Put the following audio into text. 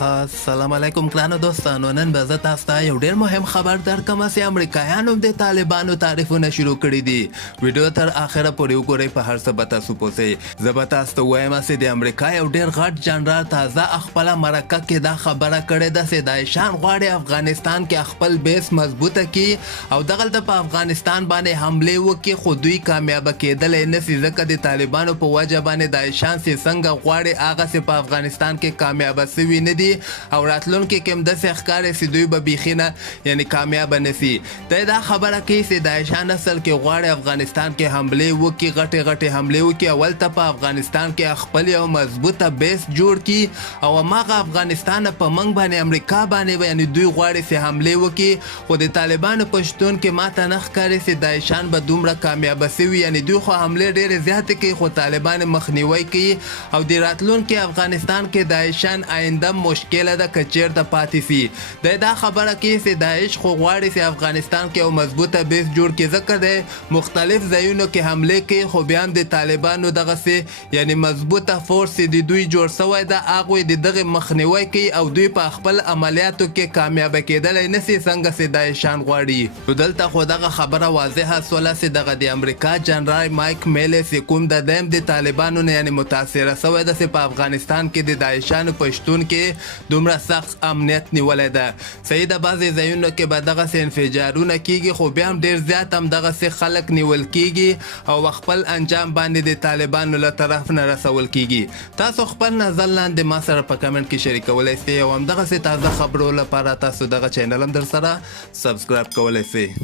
السلام علیکم ګرانو دوستانو، نن به زه تاسو ته یو ډېر مهم خبر درکړم چې امریکایانو د طالبانو تعریفونه شروع کړي دي. ویډیو تر اخره پورې وګورئ، په هر څه به تاسو پوه شئ. زه به تاسو ته وایم چې د امریکا یو ډېر غټ جنرال تازه خپله مرکه کې دا خبره کړې ده چې داعشان غواړي افغانستان کې خپل بیس مضبوطه کړي او دغلته په افغانستان باندې حملې وکړي، خو دوی کامیابه کېدلی نه شي ځکه د طالبانو په وجه باندې داعشان چې څنګه غواړي هغسې په افغانستان کې کامیابه شوي نه دي او راتلونکي کې هم داسې ښکاري چې دوی به بیخي نه یعنې کامیابه نه شي. دی دا خبره کوي چې داعشان اصل کې غواړي افغانستان کې حملې وکړي، غټې غټې حملې وکړي، اول ته په افغانستان کې خپل یو مضبوطه بیس جوړ کړي او هماغه افغانستان په موږ باندې امریکا باندې یعنې دوی غواړي چې حملې وکړي. خو د طالبانو په شتون کې ماته نه ښکاري چې داعشان به دومره کامیابه شوي، یعنې دوی خو حملې ډېرې زیاتې کوي خو طالبان مخنیوی کوي او د راتلونکي افغانستان کې داعشان آینده مشکله ده که چیرته پاتې شي. دی دا خبره کوي چې داعش خو غواړي چې افغانستان کې یو مضبوطه بیس جوړ کړي ځکه دی مختلف ځایونو کې حملې کوي خو بیا هم د طالبانو دغسې یعنې مضبوطه فورس د دوی جوړ شوی ده هغوی د دغې مخنیوی کوي او دوی په خپل عملیاتو کې کامیابه کېدلی نه شي څنګه چې داعشان غواړي. نو دلته خو دغه خبره واضحه سوله چې دغه د امریکا جنرال مایک میلی چې کوم د دی هم د طالبانو نه یعنې متاثره شوی ده چې په افغانستان کې د داعشانو په شتون کې دومره سخت امنیت نیولی ده. صحیح ده بعضې ځایونو کې به دغسې انفجارونه کیږي خو بیا هم ډېر زیات هم دغسې خلک نیول کیږي او خپل انجام باندې د طالبانو له طرف نه رسول کیږي. تاسو خپل نظر لاندې ما سره په کمنټ کې شریکولی سئ او همدغسې تازه خبرو لپاره تاسو دغه چینل هم در سره سبسکرایب کولی سئ.